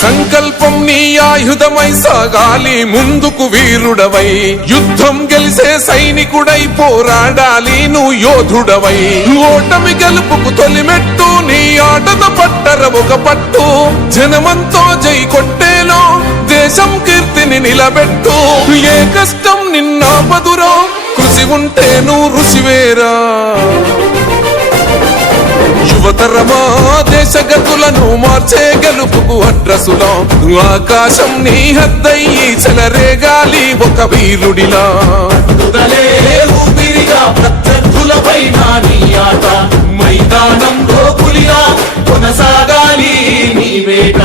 సంకల్పం నీ ఆయుధమై సాగాలి ముందుకు వీరుడవై, యుద్ధం గెలిసే సైనికుడై పోరాడాలి నువ్వు యోధుడవై. ఓటమి గెలుపుకు తొలిమెట్టు నీ ఆటద పట్టర ఒక పట్టు, జనమంతో జై కొట్టేలో దేశం కీర్తిని నిలబెట్టు. ఏ కష్టం నిన్నాపదురో కృషి ఉంటే నువ్వు ఋషివేరా. యువతరమా దేశ గతులను మార్చే గెలుపుకు అడ్రసులా, ఆకాశం నీ హద్దయ్యి చెలరేగాలి ఒక వీరుడిలా. ఊపిరిగా ప్రత్యర్థులపైన నీ ఆట, మైదానంలో పులిగా కొనసాగాలి నీ వేట.